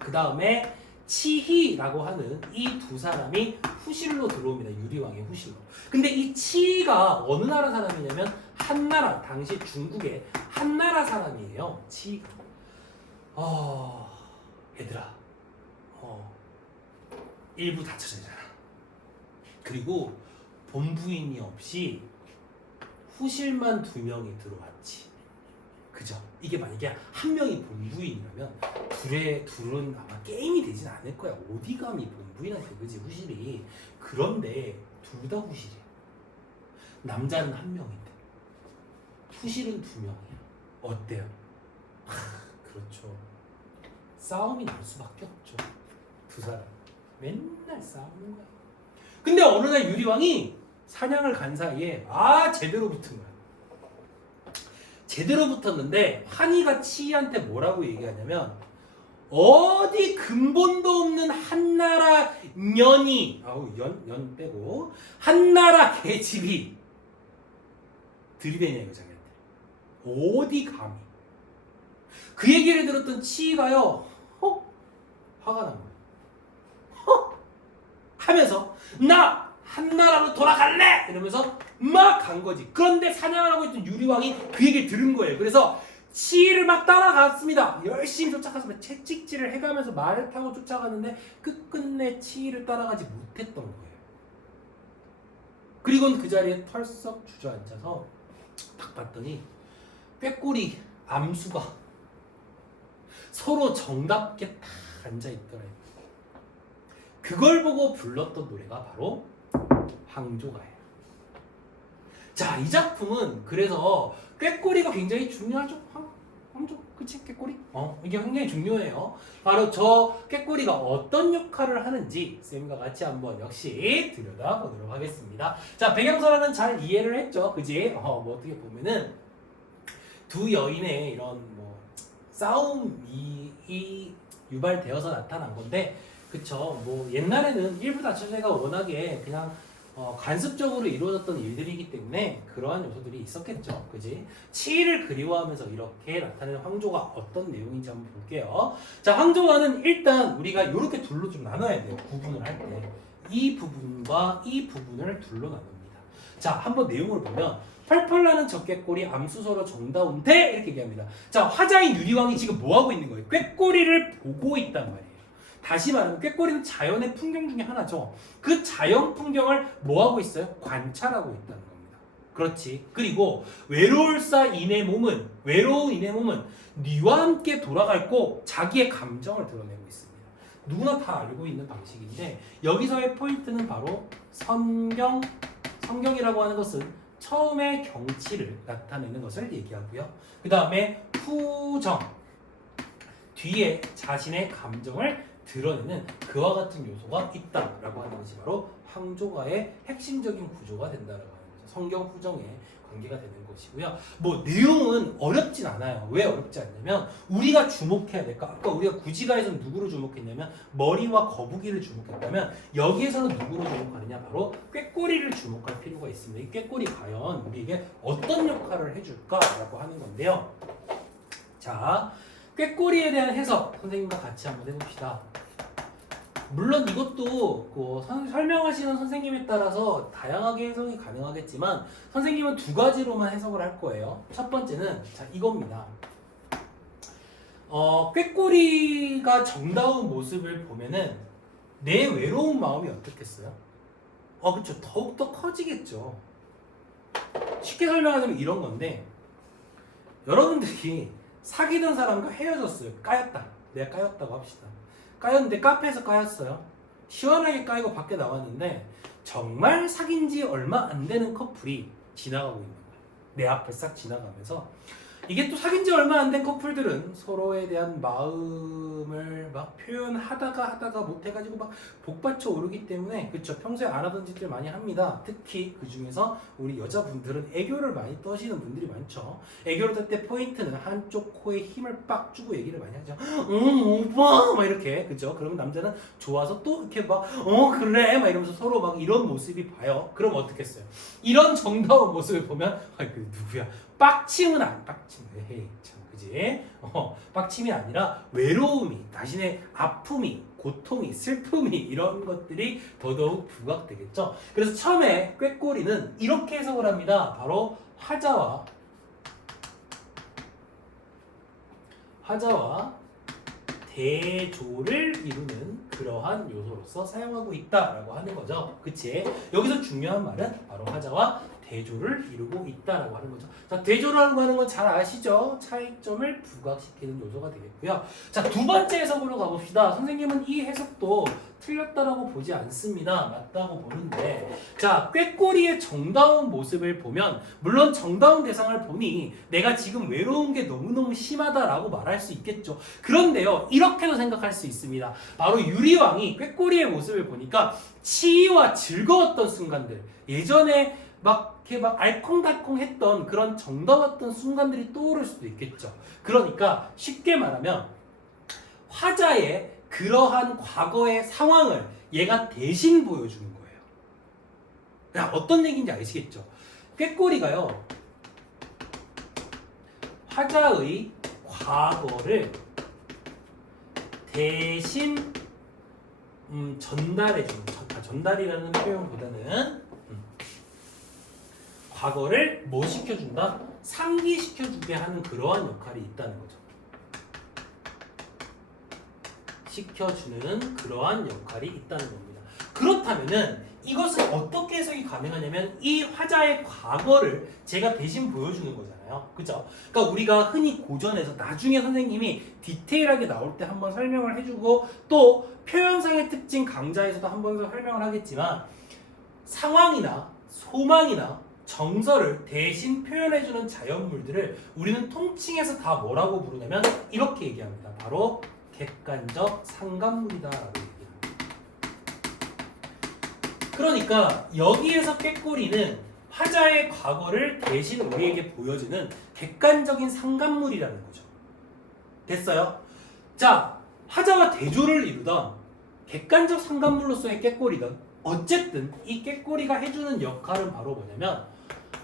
그 다음에 치희라고 하는 이 두 사람이 후실로 들어옵니다. 유리왕의 후실로. 근데 이 치희가 어느 나라 사람이냐면 한나라, 당시 중국의 한나라 사람이에요. 치희가. 얘들아, 일부 다쳐져잖아. 그리고 본부인이 없이 후실만 두 명이 들어왔지. 그죠? 이게 만약에 한 명이 본부인이라면 둘은 아마 게임이 되진 않을 거야. 어디 감히 본부인한테, 그지? 후실이. 그런데 둘 다 후실이야. 남자는 한 명인데 후실은 두 명이야. 어때요? 그렇죠. 싸움이 날 수밖에 없죠. 두 사람 맨날 싸우는 거야. 근데 어느 날 유리왕이 사냥을 간 사이에 제대로 붙은 거야. 제대로 붙었는데 환희가 치희한테 뭐라고 얘기하냐면 어디 근본도 없는 한나라 년이 연 빼고 한나라 계집이 들이대냐 이거 자기한테. 어디 감히. 그 얘기를 들었던 치희가요 화가 난 거예요. 하면서 나 한나라로 돌아갈래! 이러면서 막 간 거지. 그런데 사냥을 하고 있던 유리왕이 그 얘기를 들은 거예요. 그래서 치희를 막 따라갔습니다. 열심히 쫓아가서 채찍질을 해가면서 말을 타고 쫓아갔는데 끝끝내 치희를 따라가지 못했던 거예요. 그리고는 그 자리에 털썩 주저앉아서 딱 봤더니 꾀꼬리 암수가 서로 정답게 딱 앉아있더래요. 그걸 보고 불렀던 노래가 바로 황조가예요. 자, 이 작품은 그래서 꾀꼬리가 굉장히 중요하죠. 황조, 그치? 꾀꼬리? 이게 굉장히 중요해요. 바로 저 꾀꼬리가 어떤 역할을 하는지 쌤과 같이 한번 역시 들여다보도록 하겠습니다. 자, 배경설화는 잘 이해를 했죠, 그지? 뭐 어떻게 보면은 두 여인의 이런 뭐 싸움이 유발되어서 나타난 건데, 그쵸? 뭐 옛날에는 일부 다처제가 워낙에 그냥 간습적으로 이루어졌던 일들이기 때문에 그러한 요소들이 있었겠죠. 그지? 치희를 그리워하면서 이렇게 나타내는 황조가 어떤 내용인지 한번 볼게요. 자, 황조가는 일단 우리가 이렇게 둘로 좀 나눠야 돼요. 구분을 할 때. 이 부분과 이 부분을 둘로 나눕니다. 자, 한번 내용을 보면 펄펄 나는 적개꼬리 암수서로 정다운데 이렇게 얘기합니다. 자, 화자인 유리왕이 지금 뭐 하고 있는 거예요? 꾀꼬리를 보고 있단 말이에요. 다시 말하면 꾀꼬리는 자연의 풍경 중에 하나죠. 그 자연 풍경을 뭐 하고 있어요? 관찰하고 있다는 겁니다. 그렇지. 그리고 외로운 이내 몸은 네와 함께 돌아갈고 자기의 감정을 드러내고 있습니다. 누구나 다 알고 있는 방식인데 여기서의 포인트는 바로 성경이라고 하는 것은 처음에 경치를 나타내는 것을 얘기하고요. 그 다음에 후정, 뒤에 자신의 감정을 드러내는 그와 같은 요소가 있다라고 하는 것이 바로 황조가의 핵심적인 구조가 된다라고 하는 거죠. 성경 후정의 관계가 되는 것이고요. 뭐 내용은 어렵진 않아요. 왜 어렵지 않냐면 우리가 주목해야 될까? 아까 우리가 구지가에서는 누구를 주목했냐면 머리와 거북이를 주목했다면 여기에서는 누구를 주목하느냐? 바로 꾀꼬리를 주목할 필요가 있습니다. 이 꾀꼬리 과연 우리에게 어떤 역할을 해줄까라고 하는 건데요. 자, 꾀꼬리에 대한 해석 선생님과 같이 한번 해봅시다. 물론 이것도 설명하시는 선생님에 따라서 다양하게 해석이 가능하겠지만 선생님은 두 가지로만 해석을 할 거예요. 첫 번째는 자 이겁니다. 꾀꼬리가 정다운 모습을 보면은 내 외로운 마음이 어떻겠어요? 그렇죠. 더욱더 커지겠죠. 쉽게 설명하자면 이런 건데 여러분들이 사귀던 사람과 헤어졌어요. 까였다. 내가 까였다고 합시다. 까였는데 카페에서 까였어요. 시원하게 까이고 밖에 나왔는데 정말 사귄 지 얼마 안 되는 커플이 지나가고 있는 거예요. 내 앞에 싹 지나가면서 이게 또 사귄 지 얼마 안 된 커플들은 서로에 대한 마음을 막 표현하다가 못해가지고 막 복받쳐 오르기 때문에 그쵸 평소에 안 하던 짓들 많이 합니다. 특히 그 중에서 우리 여자분들은 애교를 많이 떠시는 분들이 많죠. 애교를 뜰 때 포인트는 한쪽 코에 힘을 빡 주고 얘기를 많이 하죠. 오빠 막 이렇게 그죠. 그러면 남자는 좋아서 또 이렇게 막 그래 막 이러면서 서로 막 이런 모습이 봐요. 그럼 어떻겠어요? 이런 정다운 모습을 보면 그 누구야? 빡침은 헤이 참 그지? 빡침이 아니라 외로움이 자신의 아픔이 고통이 슬픔이 이런 것들이 더더욱 부각되겠죠. 그래서 처음에 꾀꼬리는 이렇게 해석을 합니다. 바로 화자와 대조를 이루는 그러한 요소로서 사용하고 있다라고 하는 거죠. 그치? 여기서 중요한 말은 바로 화자와 대조를 이루고 있다라고 하는 거죠. 자, 대조라고 하는 건 잘 아시죠? 차이점을 부각시키는 요소가 되겠고요. 자, 두 번째 해석으로 가봅시다. 선생님은 이 해석도 틀렸다라고 보지 않습니다. 맞다고 보는데 자, 꾀꼬리의 정다운 모습을 보면 물론 정다운 대상을 보니 내가 지금 외로운 게 너무너무 심하다라고 말할 수 있겠죠. 그런데요, 이렇게도 생각할 수 있습니다. 바로 유리왕이 꾀꼬리의 모습을 보니까 치이와 즐거웠던 순간들 예전에 막 이렇게 막 알콩달콩했던 그런 정다웠던 순간들이 떠오를 수도 있겠죠. 그러니까 쉽게 말하면 화자의 그러한 과거의 상황을 얘가 대신 보여주는 거예요. 야, 어떤 얘기인지 아시겠죠? 꾀꼬리가요 화자의 과거를 대신 전달해주는 전달이라는 표현보다는 과거를 뭐 시켜준다? 상기시켜주게 하는 그러한 역할이 있다는 거죠. 시켜주는 그러한 역할이 있다는 겁니다. 그렇다면은 이것은 어떻게 해석이 가능하냐면 이 화자의 과거를 제가 대신 보여주는 거잖아요. 그죠? 그러니까 우리가 흔히 고전에서 나중에 선생님이 디테일하게 나올 때 한번 설명을 해주고 또 표현상의 특징 강좌에서도 한번 설명을 하겠지만 상황이나 소망이나 정서를 대신 표현해주는 자연물들을 우리는 통칭해서 다 뭐라고 부르냐면 이렇게 얘기합니다. 바로 객관적 상감물이다라고 얘기합니다. 그러니까 여기에서 꾀꼬리는 화자의 과거를 대신 우리에게 보여주는 객관적인 상감물이라는 거죠. 됐어요? 자, 화자와 대조를 이루던 객관적 상감물로서의 꾀꼬리든 어쨌든 이 꾀꼬리가 해주는 역할은 바로 뭐냐면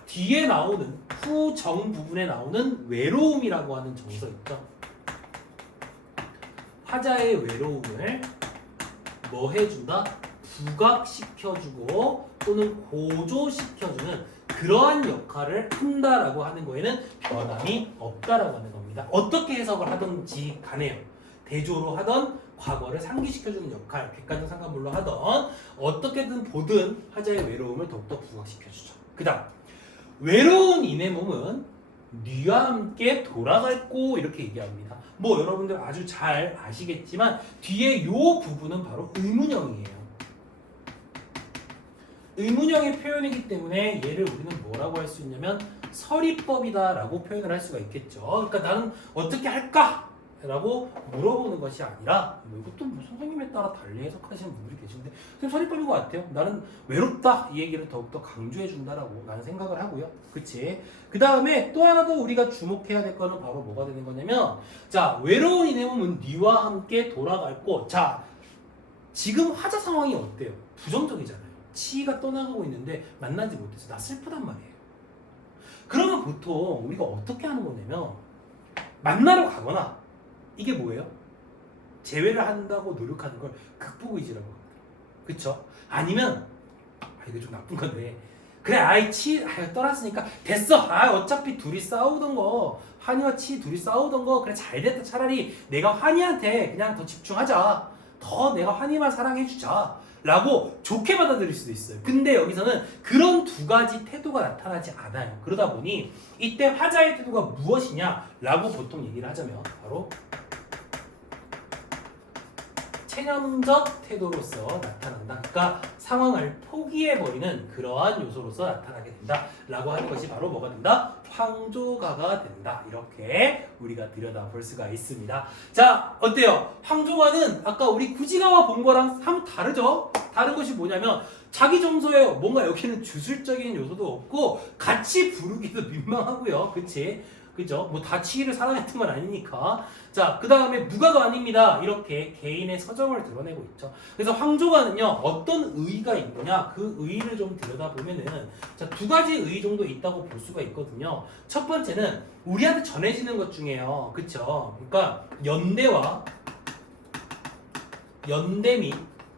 뒤에 나오는 후정 부분에 나오는 외로움이라고 하는 정서 있죠. 화자의 외로움을 뭐 해준다? 부각시켜주고 또는 고조시켜주는 그러한 역할을 한다라고 하는 거에는 변함이 없다라고 하는 겁니다. 어떻게 해석을 하든지 간에요. 대조로 하던 과거를 상기시켜주는 역할, 객관적 상관물로 하던 어떻게든 보든 화자의 외로움을 더욱더 부각시켜주죠. 그 다음 외로운 이내 몸은 네와 함께 돌아갈고 이렇게 얘기합니다. 뭐 여러분들 아주 잘 아시겠지만 뒤에 요 부분은 바로 의문형이에요. 의문형의 표현이기 때문에 얘를 우리는 뭐라고 할 수 있냐면 서리법이다라고 표현을 할 수가 있겠죠. 그러니까 나는 어떻게 할까? 라고 물어보는 것이 아니라 뭐 이것도 뭐 선생님에 따라 달리 해석하시는 분들이 계신데 선생님 서리법인 것 같아요. 나는 외롭다 이 얘기를 더욱더 강조해 준다라고 나는 생각을 하고요. 그치? 그 다음에 또 하나 더 우리가 주목해야 될 거는 바로 뭐가 되는 거냐면 자 외로운 이내 몸은 네와 함께 돌아갈 곳. 자 지금 화자 상황이 어때요? 부정적이잖아요. 치이가 떠나가고 있는데 만나지 못해서 나 슬프단 말이에요. 그러면 보통 우리가 어떻게 하는 거냐면 만나러 가거나 이게 뭐예요? 제외를 한다고 노력하는 걸 극복의지라고 합니다. 그쵸? 아니면 이거 좀 나쁜 건데 그래 떠났으니까 됐어. 어차피 둘이 싸우던 거 환희와 치 둘이 싸우던 거 그래 잘됐다. 차라리 내가 환희한테 그냥 더 집중하자. 더 내가 환희만 사랑해주자 라고 좋게 받아들일 수도 있어요. 근데 여기서는 그런 두 가지 태도가 나타나지 않아요. 그러다 보니 이때 화자의 태도가 무엇이냐 라고 보통 얘기를 하자면 바로 체념적 태도로서 나타난다. 그러니까 상황을 포기해버리는 그러한 요소로서 나타나게 된다 라고 하는 것이 바로 뭐가 된다? 황조가가 된다. 이렇게 우리가 들여다볼 수가 있습니다. 자, 어때요? 황조가는 아까 우리 구지가와 본 거랑 참 다르죠? 다른 것이 뭐냐면 자기 정서예요. 뭔가 여기는 주술적인 요소도 없고 같이 부르기도 민망하고요. 그치? 그죠? 뭐 다 치기를 사랑했던 건 아니니까. 자, 그 다음에 무가가 아닙니다. 이렇게 개인의 서정을 드러내고 있죠. 그래서 황조가는요, 어떤 의의가 있느냐, 그 의의를 좀 들여다보면은, 자, 두 가지 의의 정도 있다고 볼 수가 있거든요. 첫 번째는 우리한테 전해지는 것 중에요. 그쵸? 그러니까 연대 및,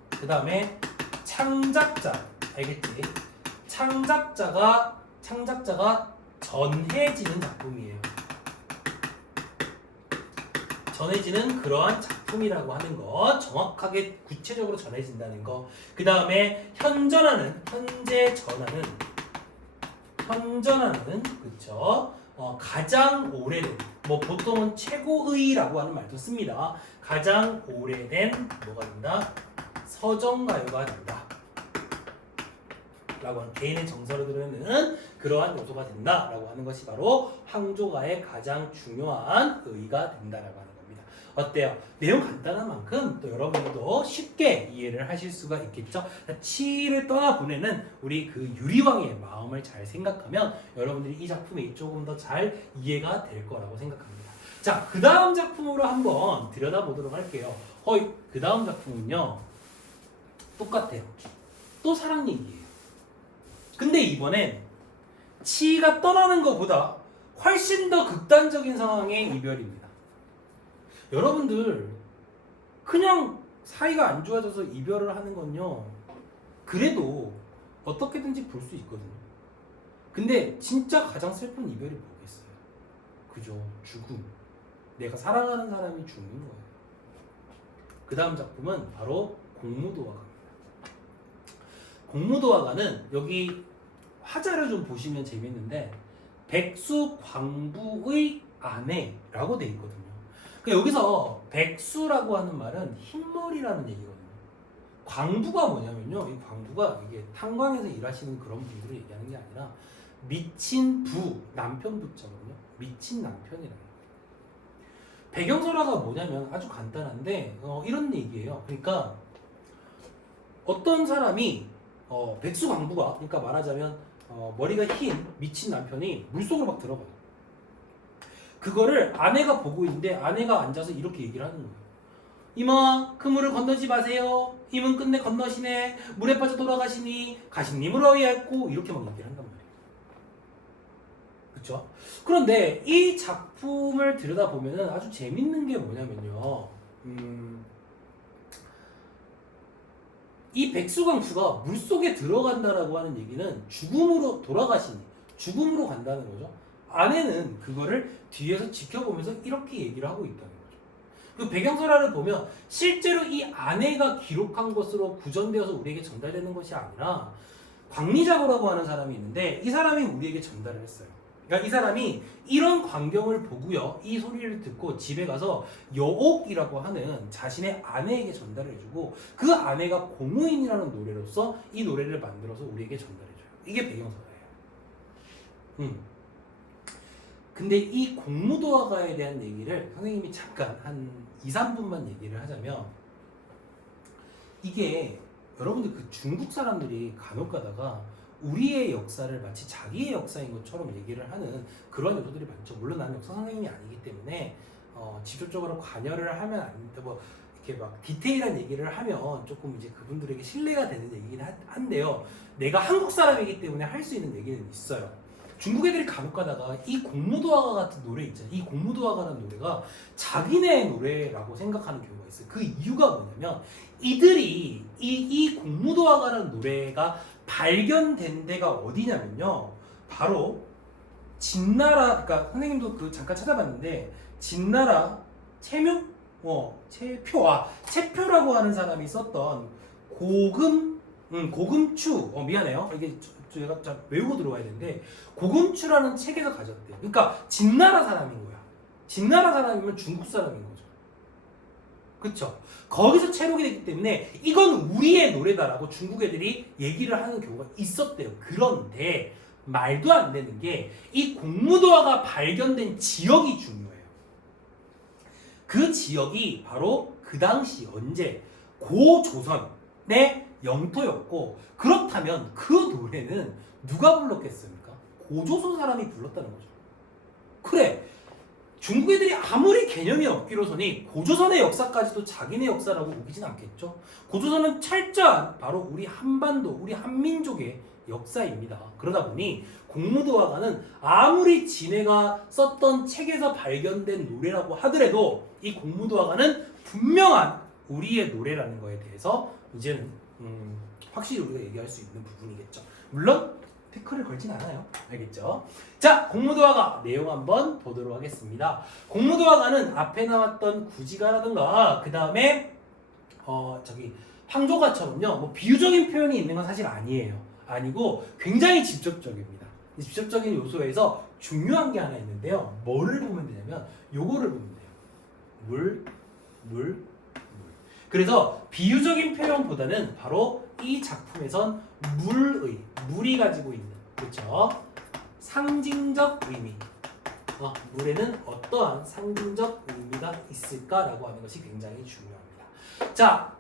그 다음에 창작자, 알겠지? 창작자가 전해지는 작품이에요. 전해지는 그러한 작품이라고 하는 거, 정확하게 구체적으로 전해진다는 거. 그 다음에 현재 전하는 그쵸? 가장 오래된, 뭐 보통은 최고의라고 하는 말도 씁니다. 가장 오래된 뭐가 된다? 서정가요가 된다. 라고 하는 개인의 정서를 드러내는 그러한 요소가 된다라고 하는 것이 바로 황조가의 가장 중요한 의의가 된다라고 하는 겁니다. 어때요? 내용 간단한 만큼 또 여러분들도 쉽게 이해를 하실 수가 있겠죠? 치를 떠나보내는 우리 그 유리왕의 마음을 잘 생각하면 여러분들이 이 작품이 조금 더 잘 이해가 될 거라고 생각합니다. 자, 그 다음 작품으로 한번 들여다보도록 할게요. 그 다음 작품은요, 똑같아요. 또 사랑 얘기예요. 근데 이번엔 치가 떠나는 것보다 훨씬 더 극단적인 상황의 이별입니다. 여러분들 그냥 사이가 안 좋아져서 이별을 하는 건요, 그래도 어떻게든지 볼 수 있거든요. 근데 진짜 가장 슬픈 이별이 뭐겠어요? 그죠? 죽음. 내가 사랑하는 사람이 죽는 거예요. 그 다음 작품은 바로 공무도화가입니다. 공무도화가는 여기 화자를 좀 보시면 재밌는데 백수광부의 아내라고 돼 있거든요. 그러니까 여기서 백수라고 하는 말은 흰머리라는 얘기거든요. 광부가 뭐냐면요, 이 광부가 이게 탄광에서 일하시는 그런 분들을 얘기하는 게 아니라 미친 남편 부자거든요. 미친 남편이라는. 배경설화가 뭐냐면 아주 간단한데 이런 얘기예요. 그러니까 어떤 사람이 백수광부가, 그러니까 말하자면 머리가 흰 미친 남편이 물속으로 막 들어가요. 그거를 아내가 보고 있는데 아내가 앉아서 이렇게 얘기를 하는 거예요. 이마, 그 물을 건너지 마세요. 이문 끝내 건너시네. 물에 빠져 돌아가시니 가십님을 어이했고, 이렇게 막 얘기를 한단 말이에요. 그쵸? 그런데 이 작품을 들여다보면 아주 재밌는 게 뭐냐면요, 이 백수광부가 물속에 들어간다라고 하는 얘기는 죽음으로 돌아가시니, 죽음으로 간다는 거죠. 아내는 그거를 뒤에서 지켜보면서 이렇게 얘기를 하고 있다는 거죠. 그 배경설화를 보면 실제로 이 아내가 기록한 것으로 구전되어서 우리에게 전달되는 것이 아니라 광리자고라고 하는 사람이 있는데 이 사람이 우리에게 전달을 했어요. 그러니까 이 사람이 이런 광경을 보고요, 이 소리를 듣고 집에 가서 여옥이라고 하는 자신의 아내에게 전달을 해주고 그 아내가 공무인이라는 노래로서 이 노래를 만들어서 우리에게 전달해줘요. 이게 배경설화예요. 근데 이 공무도화가에 대한 얘기를 선생님이 잠깐 한 2-3분만 얘기를 하자면, 이게 여러분들 그 중국 사람들이 간혹 가다가 우리의 역사를 마치 자기의 역사인 것처럼 얘기를 하는 그런 요소들이 많죠. 물론 나는 역사 선생님이 아니기 때문에 직접적으로 관여를 하면 안 돼. 뭐 이렇게 막 디테일한 얘기를 하면 조금 이제 그분들에게 신뢰가 되는 얘기긴 한데요. 내가 한국 사람이기 때문에 할 수 있는 얘기는 있어요. 중국 애들이 간혹 가다가 이 공무도화가 같은 노래 있잖아요. 이 공무도화가라는 노래가 자기네 노래라고 생각하는 경우가 있어요. 그 이유가 뭐냐면 이들이 이 공무도화가라는 노래가 발견된 데가 어디냐면요. 바로 진나라, 그러니까 선생님도 그 잠깐 찾아봤는데 진나라 채표라고 하는 사람이 썼던 고금추, 미안해요. 이게 제가 좀 외우고 들어와야 되는데 고금추라는 책에서 가졌대요. 그러니까 진나라 사람인 거야. 진나라 사람이면 중국 사람인 거죠. 그쵸? 거기서 채록이 됐기 때문에 이건 우리의 노래다라고 중국 애들이 얘기를 하는 경우가 있었대요. 그런데 말도 안 되는 게 이 공무도화가 발견된 지역이 중요해요. 그 지역이 바로 그 당시 언제 고조선의 영토였고, 그렇다면 그 노래는 누가 불렀겠습니까? 고조선 사람이 불렀다는 거죠. 그래, 중국 애들이 아무리 개념이 없기로서니 고조선의 역사까지도 자기네 역사라고 우기진 않겠죠. 고조선은 철저한 바로 우리 한반도, 우리 한민족의 역사입니다. 그러다 보니 공무도화가는 아무리 지네가 썼던 책에서 발견된 노래라고 하더라도 이 공무도화가는 분명한 우리의 노래라는 거에 대해서 이제는 확실히 우리가 얘기할 수 있는 부분이겠죠. 물론 태클을 걸진 않아요. 알겠죠? 자, 공무도화가 내용 한번 보도록 하겠습니다. 공무도화가는 앞에 나왔던 구지가라든가 그 다음에 황조가처럼요, 뭐 비유적인 표현이 있는 건 사실 아니고 굉장히 직접적입니다. 직접적인 요소에서 중요한 게 하나 있는데요. 뭐를 보면 되냐면 요거를 보면 돼요. 물. 그래서 비유적인 표현보다는 바로 이 작품에선 물이 가지고 있는, 그렇죠? 상징적 의미. 물에는 어떠한 상징적 의미가 있을까라고 하는 것이 굉장히 중요합니다. 자,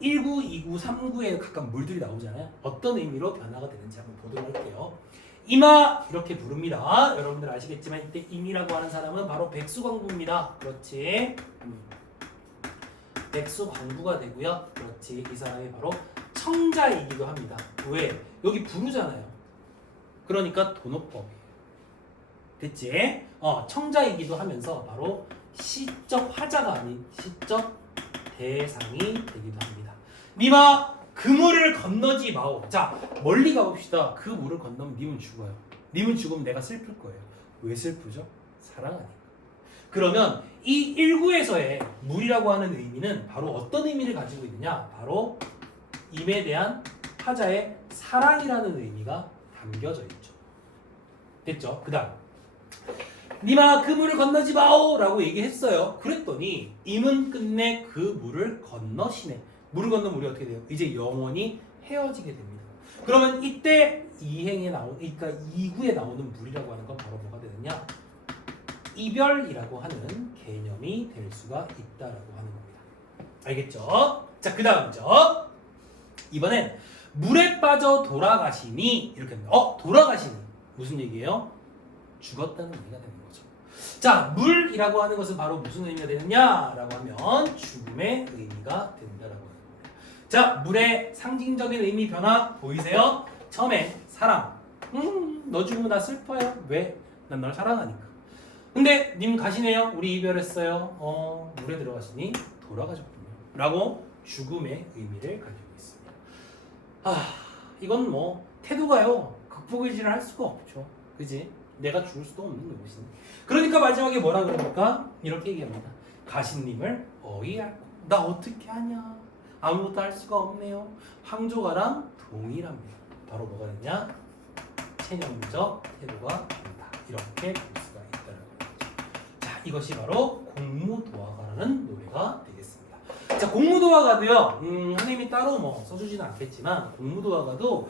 1구, 2구, 3구에 각각 물들이 나오잖아요. 어떤 의미로 변화가 되는지 한번 보도록 할게요. 이마 이렇게 부릅니다. 여러분들 아시겠지만 이때 임이라고 하는 사람은 바로 백수광부입니다. 그렇지. 백수광부가 되고요. 그렇지. 이 사람이 바로 청자이기도 합니다. 왜? 여기 부르잖아요. 그러니까 돈업법이에요. 됐지? 청자이기도 하면서 바로 시적 화자가 아닌 시적 대상이 되기도 합니다. 니마 그 물을 건너지 마오. 자, 멀리 가봅시다. 그 물을 건너면 님은 죽어요. 님은 죽으면 내가 슬플 거예요. 왜 슬프죠? 사랑하니까. 그러면 이 1구에서의 물이라고 하는 의미는 바로 어떤 의미를 가지고 있느냐? 바로 임에 대한 화자의 사랑이라는 의미가 담겨져 있죠. 됐죠? 그 다음 니마 그 물을 건너지 마오 라고 얘기했어요. 그랬더니 임은 끝내 그 물을 건너시네. 물을 건너면 우리 어떻게 돼요? 이제 영원히 헤어지게 됩니다. 그러면 이때 그러니까 2구에 나오는 물이라고 하는 건 바로 뭐가 되느냐? 이별이라고 하는 개념이 될 수가 있다라고 하는 겁니다. 알겠죠? 자, 그 다음이죠. 이번엔 물에 빠져 돌아가시니 이렇게 합니다. 돌아가시니 무슨 얘기예요? 죽었다는 의미가 되는 거죠. 자, 물이라고 하는 것은 바로 무슨 의미가 되느냐라고 하면 죽음의 의미가 된다라고 하는 겁니다. 자, 물의 상징적인 의미 변화 보이세요? 처음에 사랑. 너 죽으면 나 슬퍼요. 왜? 난 널 사랑하니까. 근데 님 가시네요. 우리 이별했어요. 물에 들어가시니 돌아가셨군요. 라고 죽음의 의미를 가지고 있습니다. 이건 뭐 태도가요. 극복의지를 할 수가 없죠. 그지? 내가 죽을 수도 없는 것이니. 그러니까 마지막에 뭐라 그럽니까? 이렇게 얘기합니다. 가신님을 어이할 나 어떻게 하냐? 아무것도 할 수가 없네요. 황조가랑 동일합니다. 바로 뭐가 되냐? 체념적 태도가 된다. 이렇게 볼 수가 있다는 거죠. 자, 이것이 바로 공무도화가라는 노래가 되겠습니다. 자, 공무도화가도요. 선생님이 따로 뭐 써주지는 않겠지만 공무도화가도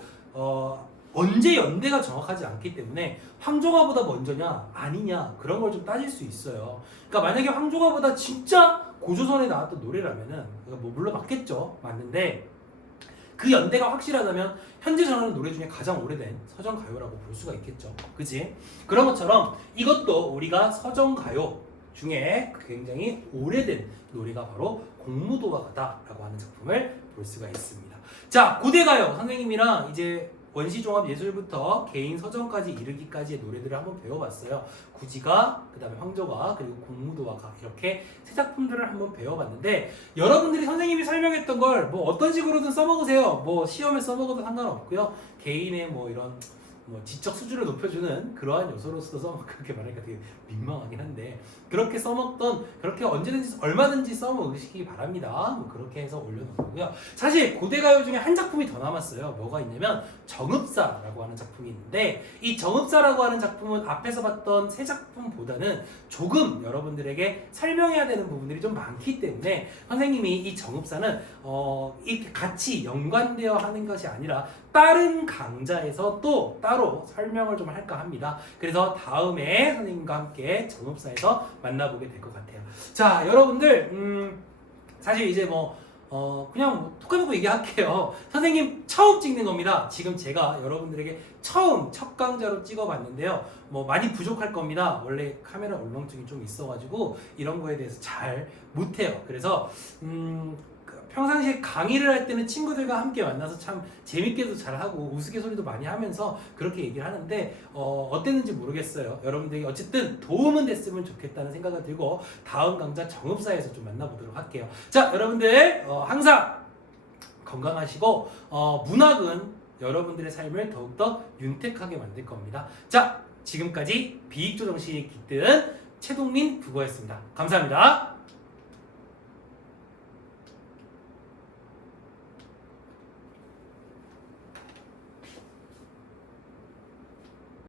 언제 연대가 정확하지 않기 때문에 황조가보다 먼저냐 아니냐 그런 걸 좀 따질 수 있어요. 그러니까 만약에 황조가보다 진짜 고조선에 나왔던 노래라면은 뭐 물론 맞겠죠. 맞는데 그 연대가 확실하다면 현재 전하는 노래 중에 가장 오래된 서정가요라고 볼 수가 있겠죠. 그치? 그런 것처럼 이것도 우리가 서정가요 중에 굉장히 오래된 노래가 바로 공무도화가다라고 하는 작품을 볼 수가 있습니다. 자, 고대가요. 선생님이랑 이제 원시종합 예술부터 개인 서정까지 이르기까지의 노래들을 한번 배워봤어요. 구지가, 그 다음에 황조가, 그리고 공무도화가 이렇게 세 작품들을 한번 배워봤는데 여러분들이 선생님이 설명했던 걸 뭐 어떤 식으로든 써먹으세요. 뭐 시험에 써먹어도 상관없고요. 개인의 뭐 이런 뭐 지적 수준을 높여주는 그러한 요소로서 그렇게 말하니까 되게 민망하긴 한데 그렇게 써먹던 그렇게 언제든지 얼마든지 써먹으시기 바랍니다. 뭐 그렇게 해서 올려놓고요. 사실 고대가요 중에 한 작품이 더 남았어요. 뭐가 있냐면 정읍사라고 하는 작품이 있는데 이 정읍사라고 하는 작품은 앞에서 봤던 세 작품보다는 조금 여러분들에게 설명해야 되는 부분들이 좀 많기 때문에 선생님이 이 정읍사는 이렇게 같이 연관되어 하는 것이 아니라 다른 강좌에서 또 따로 설명을 좀 할까 합니다. 그래서 다음에 선생님과 함께 정읍사에서 만나보게 될 것 같아요. 자, 여러분들 사실 이제 그냥 톡 까놓고 얘기할게요. 선생님 처음 찍는 겁니다. 지금 제가 여러분들에게 처음 첫 강좌로 찍어봤는데요. 뭐 많이 부족할 겁니다. 원래 카메라 울렁증이 좀 있어가지고 이런 거에 대해서 잘 못해요. 그래서 평상시에 강의를 할 때는 친구들과 함께 만나서 참 재밌게도 잘하고 우스갯소리도 많이 하면서 그렇게 얘기를 하는데 어땠는지 모르겠어요. 여러분들이 어쨌든 도움은 됐으면 좋겠다는 생각이 들고 다음 강좌 정읍사에서 좀 만나보도록 할게요. 자, 여러분들 항상 건강하시고 문학은 여러분들의 삶을 더욱더 윤택하게 만들 겁니다. 자, 지금까지 비익조정시 깃든 최동민 국어였습니다. 감사합니다.